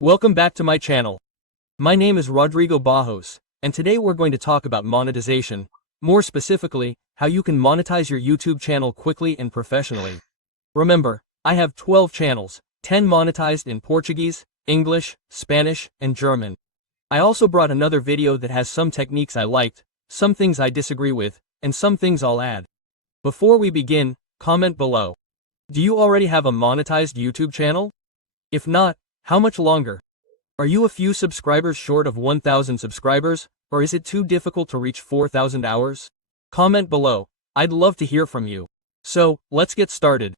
Welcome back to my channel. My name is Rodrigo Bajos, and today we're going to talk about monetization. More specifically, how you can monetize your YouTube channel quickly and professionally. Remember, I have 12 channels, 10 monetized in Portuguese, English, Spanish, and German. I also brought another video that has some techniques I liked, some things I disagree with, and some things I'll add. Before we begin, comment below. Do you already have a monetized YouTube channel? If not, how much longer? Are you a few subscribers short of 1,000 subscribers, or is it too difficult to reach 4,000 hours? Comment below, I'd love to hear from you. So, let's get started.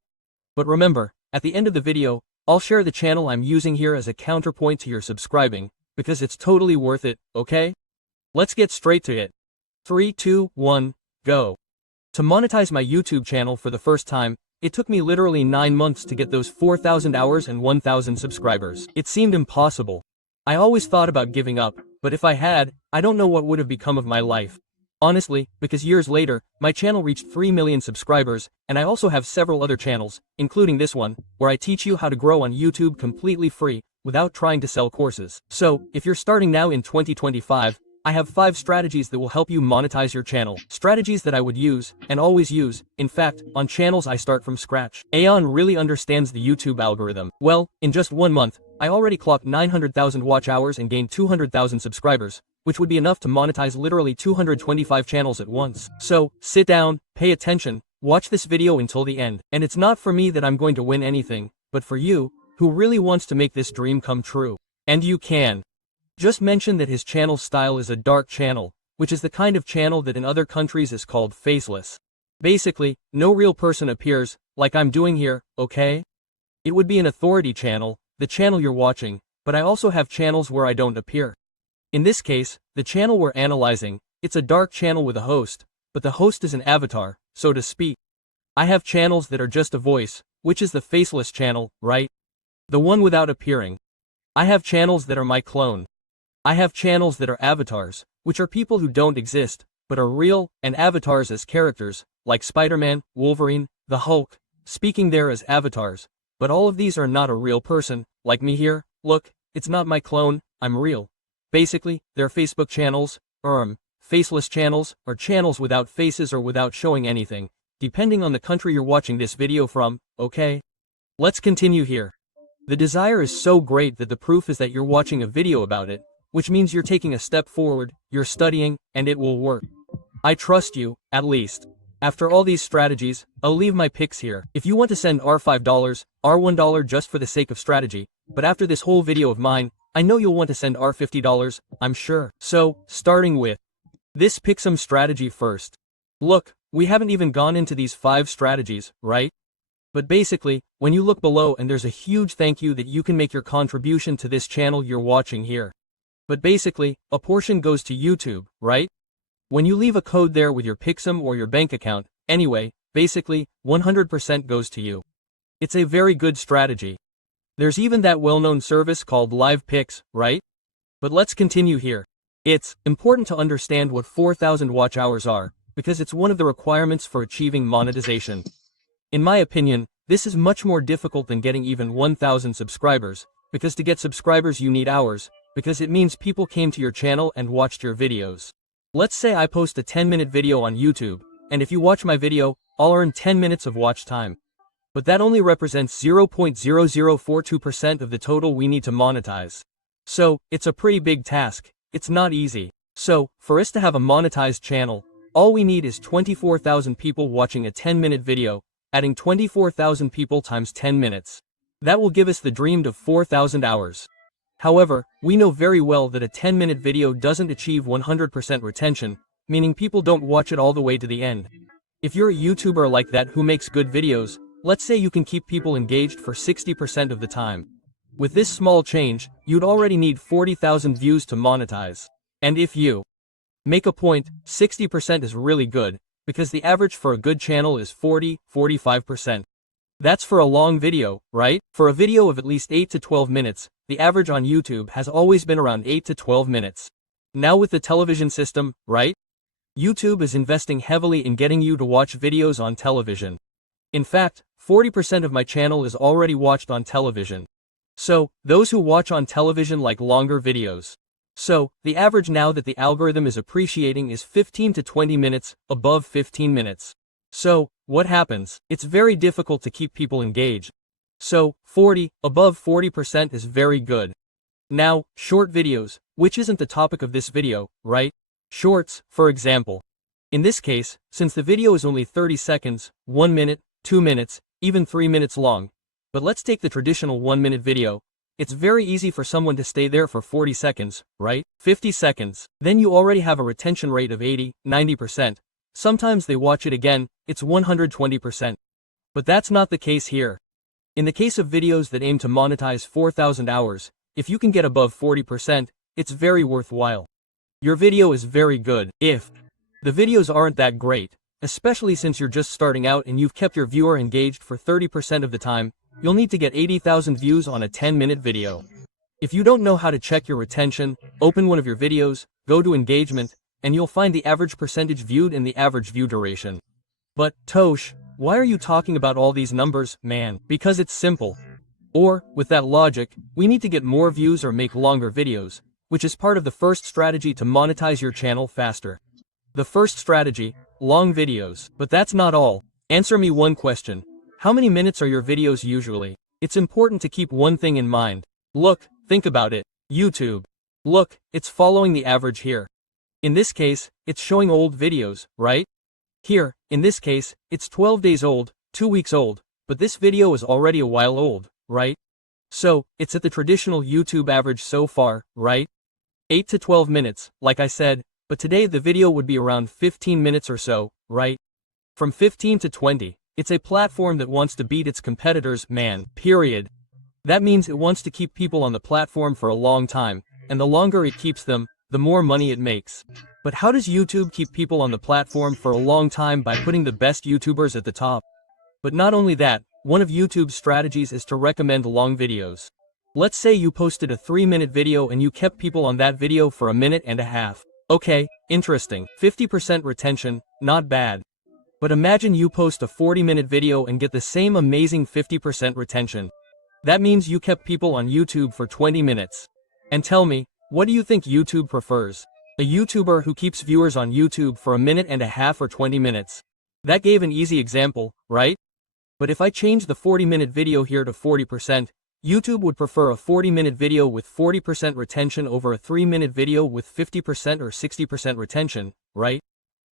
But remember, at the end of the video, I'll share the channel I'm using here as a counterpoint to your subscribing, because it's totally worth it, okay? Let's get straight to it. 3, 2, 1, go. To monetize my YouTube channel for the first time, it took me literally 9 months to get those 4,000 hours and 1,000 subscribers. It seemed impossible. I always thought about giving up, but if I had, I don't know what would have become of my life. Honestly, because years later, my channel reached 3 million subscribers, and I also have several other channels, including this one, where I teach you how to grow on YouTube completely free, without trying to sell courses. So, if you're starting now in 2025, I have 5 strategies that will help you monetize your channel. Strategies that I would use, and always use, in fact, on channels I start from scratch. Aeon really understands the YouTube algorithm. Well, in just 1 month, I already clocked 900,000 watch hours and gained 200,000 subscribers, which would be enough to monetize literally 225 channels at once. So, sit down, pay attention, watch this video until the end. And it's not for me that I'm going to win anything, but for you, who really wants to make this dream come true. And you can. Just mention that his channel style is a dark channel, which is the kind of channel that in other countries is called faceless. Basically, no real person appears, like I'm doing here, okay? It would be an authority channel, the channel you're watching, but I also have channels where I don't appear. In this case, the channel we're analyzing, it's a dark channel with a host, but the host is an avatar, so to speak. I have channels that are just a voice, which is the faceless channel, right? The one without appearing. I have channels that are my clone. I have channels that are avatars, which are people who don't exist, but are real, and avatars as characters, like Spider-Man, Wolverine, the Hulk, speaking there as avatars. But all of these are not a real person, like me here. Look, it's not my clone, I'm real. Basically, they're Facebook channels, faceless channels, or channels without faces or without showing anything, depending on the country you're watching this video from, okay? Let's continue here. The desire is so great that the proof is that you're watching a video about it, which means you're taking a step forward, you're studying, and it will work. I trust you, at least. After all these strategies, I'll leave my picks here. If you want to send R$5, R$1 just for the sake of strategy, but after this whole video of mine, I know you'll want to send R$50, I'm sure. So, starting with this pick some strategy first. Look, we haven't even gone into these 5 strategies, right? But basically, when you look below and there's a huge thank you that you can make your contribution to this channel you're watching here. But basically, a portion goes to YouTube, right? When you leave a code there with your Pixum or your bank account, anyway, basically, 100% goes to you. It's a very good strategy. There's even that well-known service called Live Pix, right? But let's continue here. It's important to understand what 4,000 watch hours are, because it's one of the requirements for achieving monetization. In my opinion, this is much more difficult than getting even 1,000 subscribers, because to get subscribers you need hours, because it means people came to your channel and watched your videos. Let's say I post a 10-minute video on YouTube, and if you watch my video, I'll earn 10 minutes of watch time. But that only represents 0.0042% of the total we need to monetize. So, it's a pretty big task. It's not easy. So, for us to have a monetized channel, all we need is 24,000 people watching a 10-minute video, adding 24,000 people times 10 minutes. That will give us the dreamed of 4,000 hours. However, we know very well that a 10-minute video doesn't achieve 100% retention, meaning people don't watch it all the way to the end. If you're a YouTuber like that who makes good videos, let's say you can keep people engaged for 60% of the time. With this small change, you'd already need 40,000 views to monetize. And if you make a point, 60% is really good, because the average for a good channel is 40–45%. That's for a long video, right? For a video of at least 8 to 12 minutes, the average on YouTube has always been around 8 to 12 minutes. Now with the television system, right? YouTube is investing heavily in getting you to watch videos on television. In fact, 40% of my channel is already watched on television. So, those who watch on television like longer videos. So, the average now that the algorithm is appreciating is 15 to 20 minutes, above 15 minutes. So, what happens? It's very difficult to keep people engaged. So, above 40% is very good. Now, short videos, which isn't the topic of this video, right? Shorts, for example. In this case, since the video is only 30 seconds, 1 minute, 2 minutes, even 3 minutes long. But let's take the traditional 1-minute video. It's very easy for someone to stay there for 40 seconds, right? 50 seconds. Then you already have a retention rate of 80, 90%. Sometimes they watch it again, it's 120%. But that's not the case here. In the case of videos that aim to monetize 4,000 hours, if you can get above 40%, it's very worthwhile. Your video is very good. If the videos aren't that great, especially since you're just starting out and you've kept your viewer engaged for 30% of the time, you'll need to get 80,000 views on a 10-minute video. If you don't know how to check your retention, open one of your videos, go to engagement, and you'll find the average percentage viewed and the average view duration. But, Tosh, why are you talking about all these numbers, man? Because it's simple. Or, with that logic, we need to get more views or make longer videos, which is part of the first strategy to monetize your channel faster. The first strategy, long videos. But that's not all. Answer me one question. How many minutes are your videos usually? It's important to keep one thing in mind. Look, think about it. YouTube. Look, it's following the average here. In this case, it's showing old videos, right? Here, in this case, it's 12 days old, 2 weeks old, but this video is already a while old, right? So, it's at the traditional YouTube average so far, right? 8 to 12 minutes, like I said, but today the video would be around 15 minutes or so, right? From 15 to 20. It's a platform that wants to beat its competitors, man, period. That means it wants to keep people on the platform for a long time, and the longer it keeps them, the more money it makes. But how does YouTube keep people on the platform for a long time? By putting the best YouTubers at the top. But not only that, one of YouTube's strategies is to recommend long videos. Let's say you posted a 3-minute video and you kept people on that video for a minute and a half. Okay, interesting. 50% retention, not bad. But imagine you post a 40-minute video and get the same amazing 50% retention. That means you kept people on YouTube for 20 minutes. And tell me, what do you think YouTube prefers? A YouTuber who keeps viewers on YouTube for a minute and a half or 20 minutes? That gave an easy example, right? But if I change the 40-minute video here to 40%, YouTube would prefer a 40-minute video with 40% retention over a 3-minute video with 50% or 60% retention, right?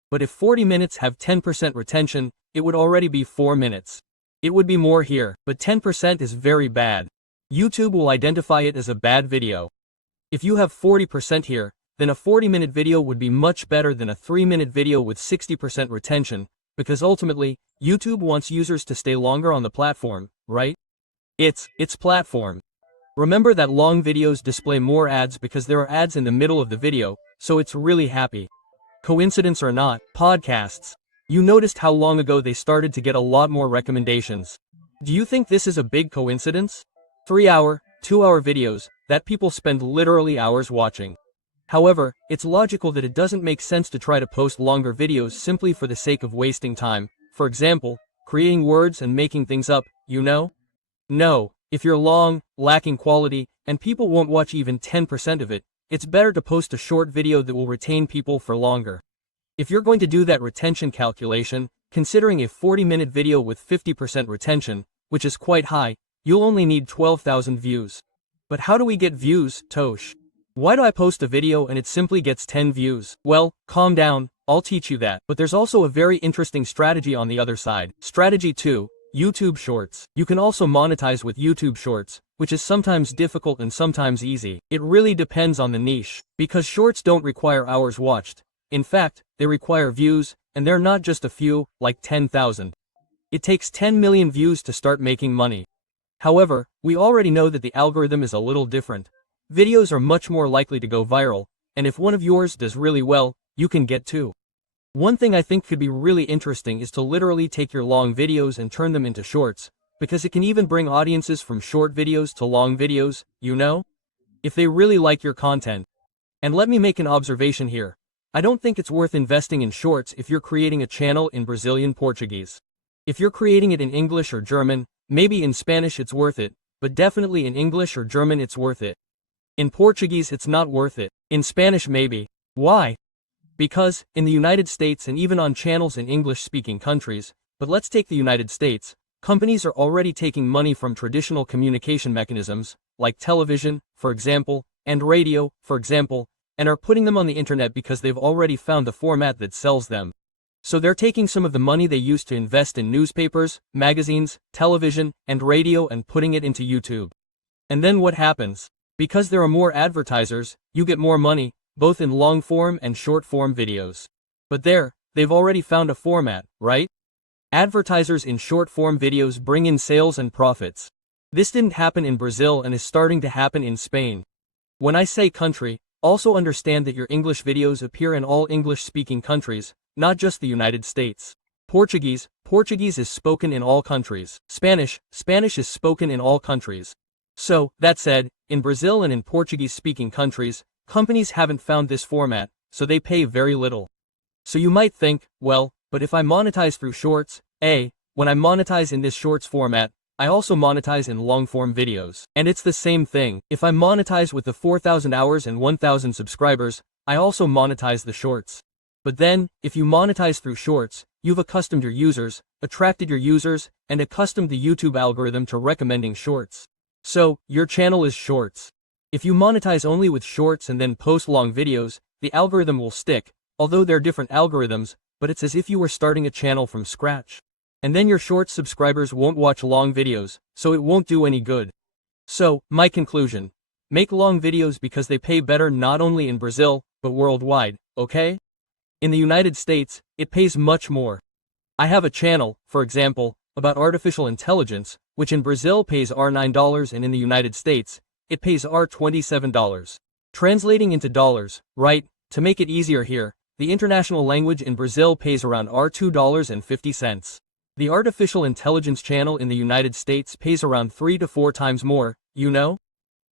But if 40 minutes have 10% retention, it would already be 4 minutes. It would be more here, but 10% is very bad. YouTube will identify it as a bad video. If you have 40% here, then a 40-minute video would be much better than a 3-minute video with 60% retention, because ultimately, YouTube wants users to stay longer on the platform, right? It's platform. Remember that long videos display more ads because there are ads in the middle of the video, so it's really happy. Coincidence or not, podcasts. You noticed how long ago they started to get a lot more recommendations. Do you think this is a big coincidence? 3-hour, 2-hour videos that people spend literally hours watching. However, it's logical that it doesn't make sense to try to post longer videos simply for the sake of wasting time. For example, creating words and making things up, you know? No, if you're long, lacking quality, and people won't watch even 10% of it, it's better to post a short video that will retain people for longer. If you're going to do that retention calculation, considering a 40-minute video with 50% retention, which is quite high, you'll only need 12,000 views. But how do we get views, Tosh? Why do I post a video and it simply gets 10 views? Well, calm down, I'll teach you that. But there's also a very interesting strategy on the other side. Strategy 2, YouTube Shorts. You can also monetize with YouTube Shorts, which is sometimes difficult and sometimes easy. It really depends on the niche. Because Shorts don't require hours watched. In fact, they require views, and they're not just a few, like 10,000. It takes 10 million views to start making money. However, we already know that the algorithm is a little different. Videos are much more likely to go viral, and if one of yours does really well, you can get 2. One thing I think could be really interesting is to literally take your long videos and turn them into shorts, because it can even bring audiences from short videos to long videos, you know? If they really like your content. And let me make an observation here. I don't think it's worth investing in shorts if you're creating a channel in Brazilian Portuguese. If you're creating it in English or German, maybe in Spanish it's worth it, but definitely in English or German it's worth it. In Portuguese it's not worth it. In Spanish maybe. Why? Because, in the United States and even on channels in English-speaking countries, but let's take the United States, companies are already taking money from traditional communication mechanisms, like television, for example, and radio, for example, and are putting them on the internet because they've already found the format that sells them. So they're taking some of the money they used to invest in newspapers, magazines, television, and radio and putting it into YouTube. And then what happens? Because there are more advertisers, you get more money, both in long-form and short-form videos. But they've already found a format, right? Advertisers in short-form videos bring in sales and profits. This didn't happen in Brazil and is starting to happen in Spain. When I say country, also understand that your English videos appear in all English-speaking countries, not just the United States. Portuguese is spoken in all countries. Spanish is spoken in all countries. So, that said, in Brazil and in Portuguese-speaking countries, companies haven't found this format, so they pay very little. So you might think, well, but if I monetize through shorts, when I monetize in this shorts format, I also monetize in long-form videos. And it's the same thing. If I monetize with the 4,000 hours and 1,000 subscribers, I also monetize the shorts. But then, if you monetize through shorts, you've accustomed your users, attracted your users, and accustomed the YouTube algorithm to recommending shorts. So, your channel is shorts. If you monetize only with shorts and then post long videos, the algorithm will stick, although they're different algorithms, but it's as if you were starting a channel from scratch. And then your short subscribers won't watch long videos, so it won't do any good. So, my conclusion. Make long videos because they pay better not only in Brazil, but worldwide, okay? In the United States, it pays much more. I have a channel, for example, about artificial intelligence, which in Brazil pays $9 and in the United States, it pays $27. Translating into dollars, right, to make it easier here, the international language in Brazil pays around $2.50. The artificial intelligence channel in the United States pays around 3 to 4 times more, you know?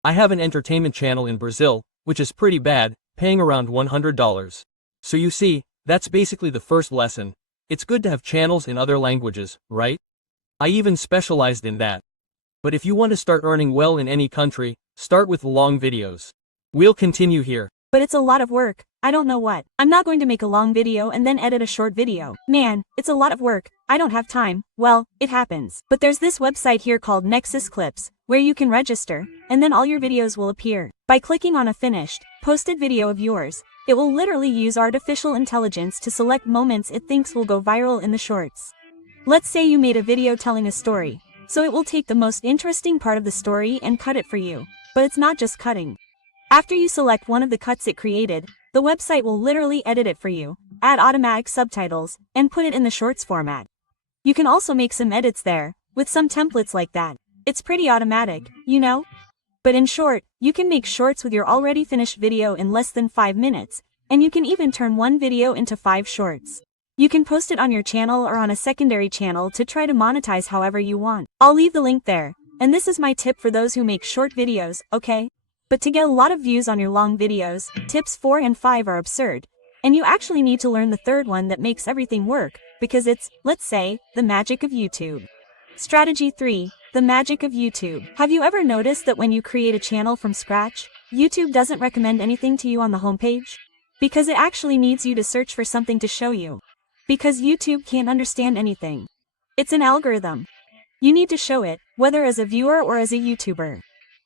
I have an entertainment channel in Brazil, which is pretty bad, paying around $100. So you see, that's basically the first lesson. It's good to have channels in other languages, right? I even specialized in that. But if you want to start earning well in any country, start with long videos. We'll continue here. But it's a lot of work. I don't know what. I'm not going to make a long video and then edit a short video. Man, it's a lot of work. I don't have time. Well, it happens. But there's this website here called Nexus Clips, where you can register, and then all your videos will appear. By clicking on a finished, posted video of yours, it will literally use artificial intelligence to select moments it thinks will go viral in the shorts. Let's say you made a video telling a story, so it will take the most interesting part of the story and cut it for you. But it's not just cutting. After you select one of the cuts it created, the website will literally edit it for you, add automatic subtitles, and put it in the shorts format. You can also make some edits there, with some templates like that. It's pretty automatic, you know? But in short, you can make shorts with your already finished video in less than 5 minutes, and you can even turn one video into 5 shorts. You can post it on your channel or on a secondary channel to try to monetize however you want. I'll leave the link there, and this is my tip for those who make short videos, okay? But to get a lot of views on your long videos, tips 4 and 5 are absurd, and you actually need to learn the third one that makes everything work, because it's, let's say, the magic of YouTube. Strategy 3. The magic of YouTube. Have you ever noticed that when you create a channel from scratch, YouTube doesn't recommend anything to you on the homepage? Because it actually needs you to search for something to show you. Because YouTube can't understand anything. It's an algorithm. You need to show it, whether as a viewer or as a YouTuber.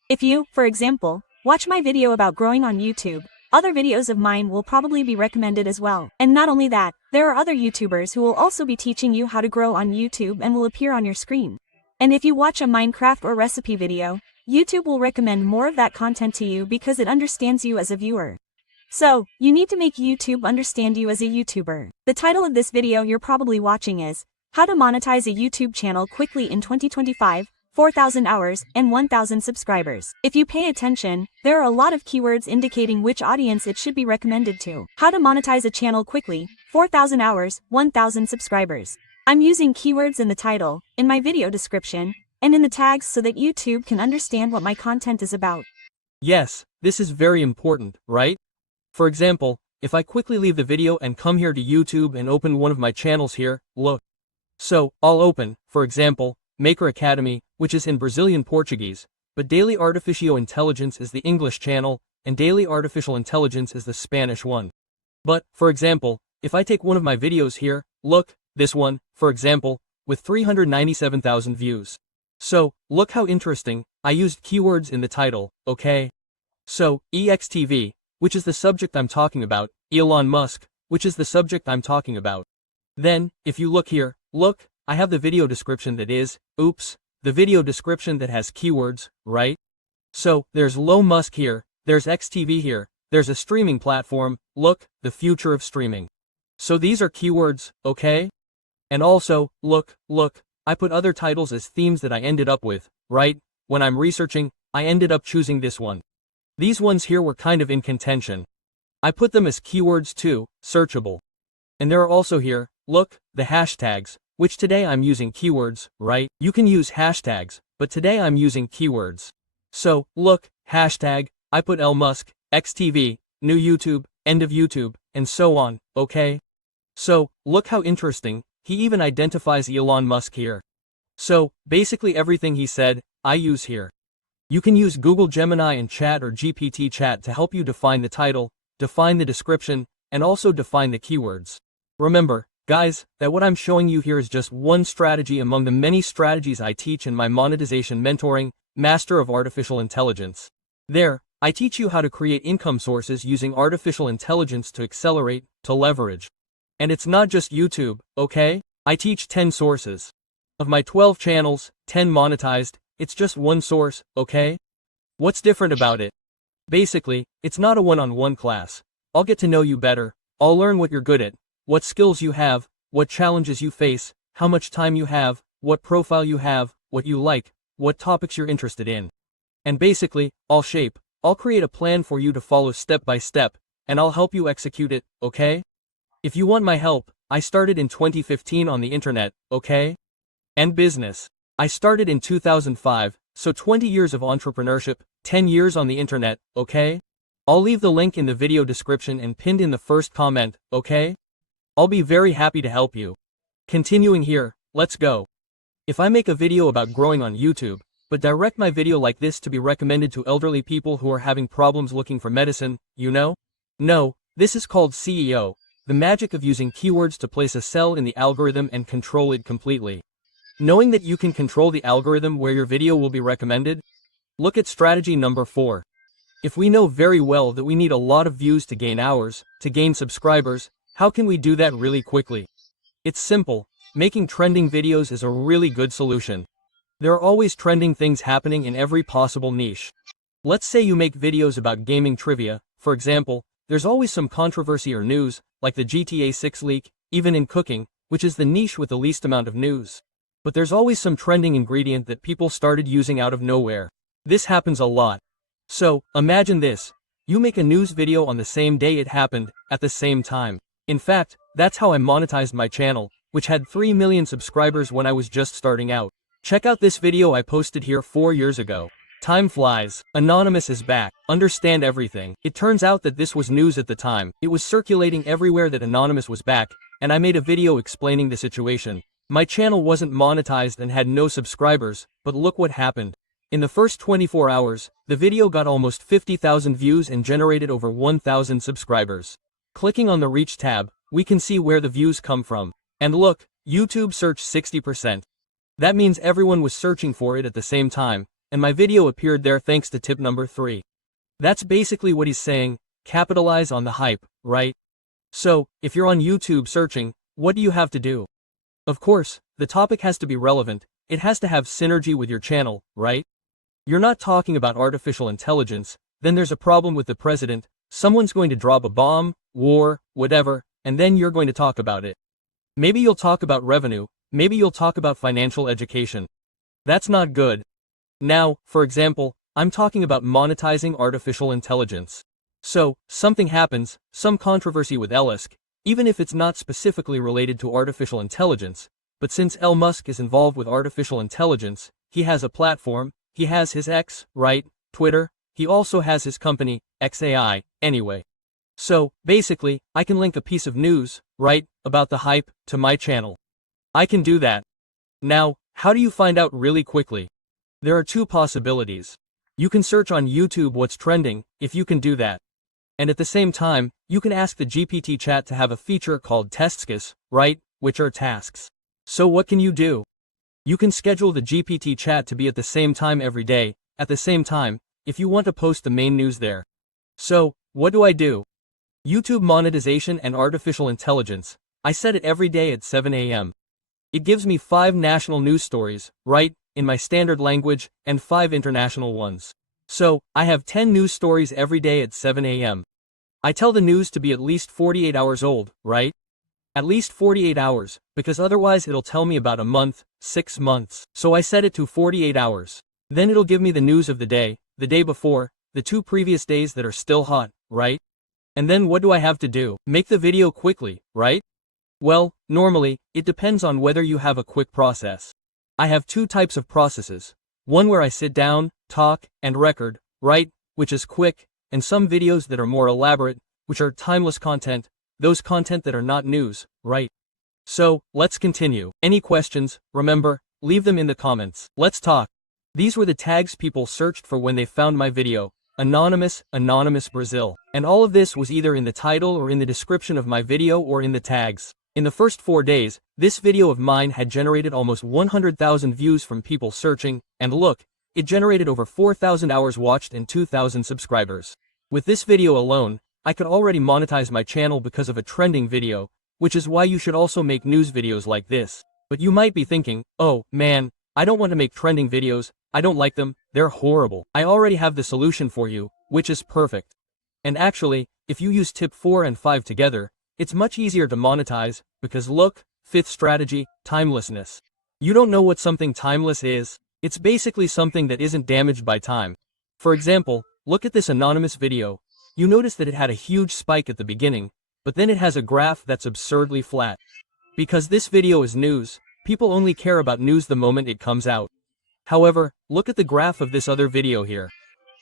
If you, for example, watch my video about growing on YouTube, other videos of mine will probably be recommended as well. And not only that, there are other YouTubers who will also be teaching you how to grow on YouTube and will appear on your screen. And if you watch a Minecraft or recipe video, YouTube will recommend more of that content to you because it understands you as a viewer. So, you need to make YouTube understand you as a YouTuber. The title of this video you're probably watching is, How to Monetize a YouTube Channel Quickly in 2025, 4,000 hours, and 1,000 subscribers. If you pay attention, there are a lot of keywords indicating which audience it should be recommended to. How to monetize a channel quickly, 4,000 hours, 1,000 subscribers. I'm using keywords in the title, in my video description, and in the tags so that YouTube can understand what my content is about. Yes, this is very important, right? For example, if I quickly leave the video and come here to YouTube and open one of my channels here, look. So, I'll open, for example, Maker Academy, which is in Brazilian Portuguese, but Daily Artificial Intelligence is the English channel, and Daily Artificial Intelligence is the Spanish one. But, for example, if I take one of my videos here, look, this one, for example, with 397,000 views. So, look how interesting, I used keywords in the title, okay? So, EXTV, which is the subject I'm talking about, Elon Musk, which is the subject I'm talking about. Then, if you look here, look, I have the video description that is, oops, the video description that has keywords, right? So, there's Elon Musk here, there's XTV here, there's a streaming platform, look, the future of streaming. So these are keywords, okay? And also, look, I put other titles as themes that I ended up with, right? When I'm researching, I ended up choosing this one. These ones here were kind of in contention. I put them as keywords too, searchable. And there are also here, look, the hashtags, which today I'm using keywords, right? You can use hashtags, but today I'm using keywords. So, look, hashtag, I put Elon Musk, XTV, new YouTube, end of YouTube, and so on, okay? So, look how interesting, he even identifies Elon Musk here. So, basically everything he said, I use here. You can use Google Gemini and Chat or GPT Chat to help you define the title, define the description, and also define the keywords. Remember, guys, that what I'm showing you here is just one strategy among the many strategies I teach in my monetization mentoring, Master of Artificial Intelligence. There, I teach you how to create income sources using artificial intelligence to accelerate, to leverage. And it's not just YouTube, okay? I teach 10 sources. Of my 12 channels, 10 monetized, it's just one source, okay? What's different about it? Basically, it's not a one-on-one class. I'll get to know you better, I'll learn what you're good at, what skills you have, what challenges you face, how much time you have, what profile you have, what you like, what topics you're interested in. And basically, I'll create a plan for you to follow step by step, and I'll help you execute it, okay? If you want my help, I started in 2015 on the internet, okay? And business. I started in 2005, so 20 years of entrepreneurship, 10 years on the internet, okay? I'll leave the link in the video description and pinned in the first comment, okay? I'll be very happy to help you. Continuing here, let's go. If I make a video about growing on YouTube, but direct my video like this to be recommended to elderly people who are having problems looking for medicine, you know? No, this is called SEO, the magic of using keywords to place a cell in the algorithm and control it completely. Knowing that you can control the algorithm where your video will be recommended? Look at strategy number 4. If we know very well that we need a lot of views to gain hours, to gain subscribers, how can we do that really quickly? It's simple, making trending videos is a really good solution. There are always trending things happening in every possible niche. Let's say you make videos about gaming trivia, for example, there's always some controversy or news, like the GTA 6 leak, even in cooking, which is the niche with the least amount of news. But there's always some trending ingredient that people started using out of nowhere. This happens a lot. So, imagine this. You make a news video on the same day it happened, at the same time. In fact, that's how I monetized my channel, which had 3 million subscribers when I was just starting out. Check out this video I posted here 4 years ago. Time flies. Anonymous is back. Understand everything. It turns out that this was news at the time. It was circulating everywhere that Anonymous was back, and I made a video explaining the situation. My channel wasn't monetized and had no subscribers, but look what happened. In the first 24 hours, the video got almost 50,000 views and generated over 1,000 subscribers. Clicking on the Reach tab, we can see where the views come from. And look, YouTube search 60%. That means everyone was searching for it at the same time, and my video appeared there thanks to tip number 3. That's basically what he's saying, capitalize on the hype, right? So, if you're on YouTube searching, what do you have to do? Of course, the topic has to be relevant, it has to have synergy with your channel, right? You're not talking about artificial intelligence, then there's a problem with the president, someone's going to drop a bomb, war, whatever, and then you're going to talk about it. Maybe you'll talk about revenue, maybe you'll talk about financial education. That's not good. Now, for example, I'm talking about monetizing artificial intelligence. So, something happens, some controversy with Elon, even if it's not specifically related to artificial intelligence, but since Elon Musk is involved with artificial intelligence, he has a platform, he has his X, right, Twitter, he also has his company, XAI, anyway. So, basically, I can link a piece of news, right, about the hype, to my channel. I can do that. Now, How do you find out really quickly? There are two possibilities. You can search on YouTube what's trending, if you can do that. And at the same time, you can ask the GPT chat to have a feature called tasks, right, which are tasks. So what can you do? You can schedule the GPT chat to be at the same time every day, at the same time, if you want to post the main news there. So, what do I do? YouTube monetization and artificial intelligence. I set it every day at 7 a.m. It gives me 5 national news stories, right, in my standard language, and 5 international ones. So, I have 10 news stories every day at 7 a.m. I tell the news to be at least 48 hours old, right? At least 48 hours, because otherwise it'll tell me about a month, 6 months. So I set it to 48 hours. Then it'll give me the news of the day before, the 2 previous days that are still hot, right? And then what do I have to do? Make the video quickly, right? Well, normally, it depends on whether you have a quick process. I have 2 types of processes. One where I sit down, talk, and record, right, which is quick, and some videos that are more elaborate, which are timeless content, those content that are not news, right? So, let's continue. Any questions, remember, leave them in the comments. Let's talk. These were the tags people searched for when they found my video. Anonymous, Anonymous Brazil. And all of this was either in the title or in the description of my video or in the tags. In the first 4 days, this video of mine had generated almost 100,000 views from people searching, and look, it generated over 4,000 hours watched and 2,000 subscribers. With this video alone, I could already monetize my channel because of a trending video, which is why you should also make news videos like this. But you might be thinking, oh, man, I don't want to make trending videos, I don't like them, they're horrible. I already have the solution for you, which is perfect. And actually, if you use tip 4 and 5 together, it's much easier to monetize, because look, 5th strategy, timelessness. You don't know what something timeless is? It's basically something that isn't damaged by time. For example, look at this anonymous video. You notice that it had a huge spike at the beginning, but then it has a graph that's absurdly flat. Because this video is news, people only care about news the moment it comes out. However, look at the graph of this other video here.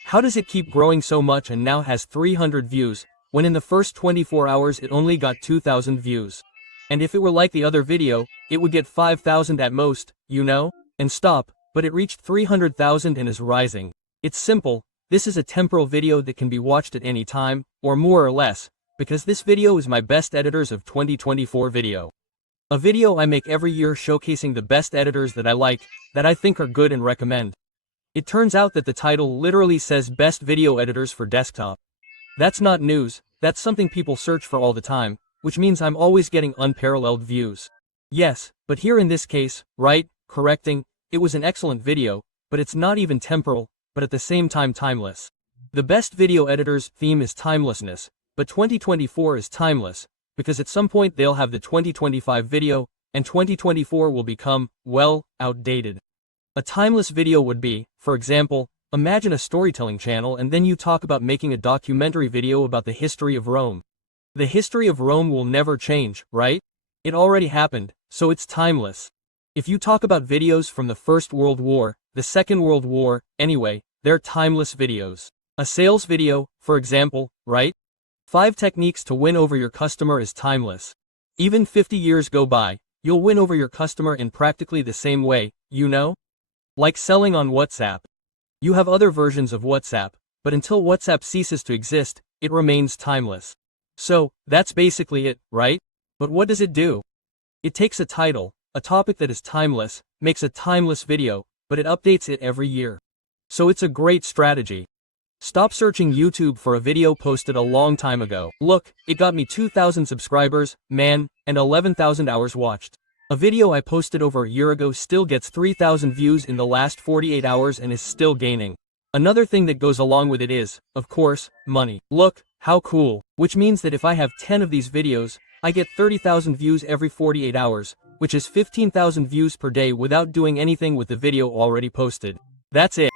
How does it keep growing so much and now has 300 views, when in the first 24 hours it only got 2,000 views? And if it were like the other video, it would get 5,000 at most, you know? And stop, but it reached 300,000 and is rising. It's simple, this is a temporal video that can be watched at any time, or more or less, because this video is my best editors of 2024 video. A video I make every year showcasing the best editors that I like, that I think are good and recommend. It turns out that the title literally says best video editors for desktop. That's not news, that's something people search for all the time, which means I'm always getting unparalleled views. Yes, but here in this case, right, correcting, it was an excellent video, but it's not even temporal, but at the same time timeless. The best video editor's theme is timelessness, but 2024 is timeless, because at some point they'll have the 2025 video, and 2024 will become, well, outdated. A timeless video would be, for example, imagine a storytelling channel and then you talk about making a documentary video about the history of Rome. The history of Rome will never change, right? It already happened, so it's timeless. If you talk about videos from the First World War, the Second World War, anyway, they're timeless videos. A sales video, for example, right? 5 techniques to win over your customer is timeless. Even 50 years go by, you'll win over your customer in practically the same way, you know? Like selling on WhatsApp. You have other versions of WhatsApp, but until WhatsApp ceases to exist, it remains timeless. So, that's basically it, right? But what does it do? It takes a title, a topic that is timeless, makes a timeless video, but it updates it every year. So it's a great strategy. Stop searching YouTube for a video posted a long time ago. Look, it got me 2,000 subscribers, man, and 11,000 hours watched. A video I posted over a year ago still gets 3,000 views in the last 48 hours and is still gaining. Another thing that goes along with it is, of course, money. Look, how cool. Which means that if I have 10 of these videos, I get 30,000 views every 48 hours, which is 15,000 views per day without doing anything with the video already posted. That's it.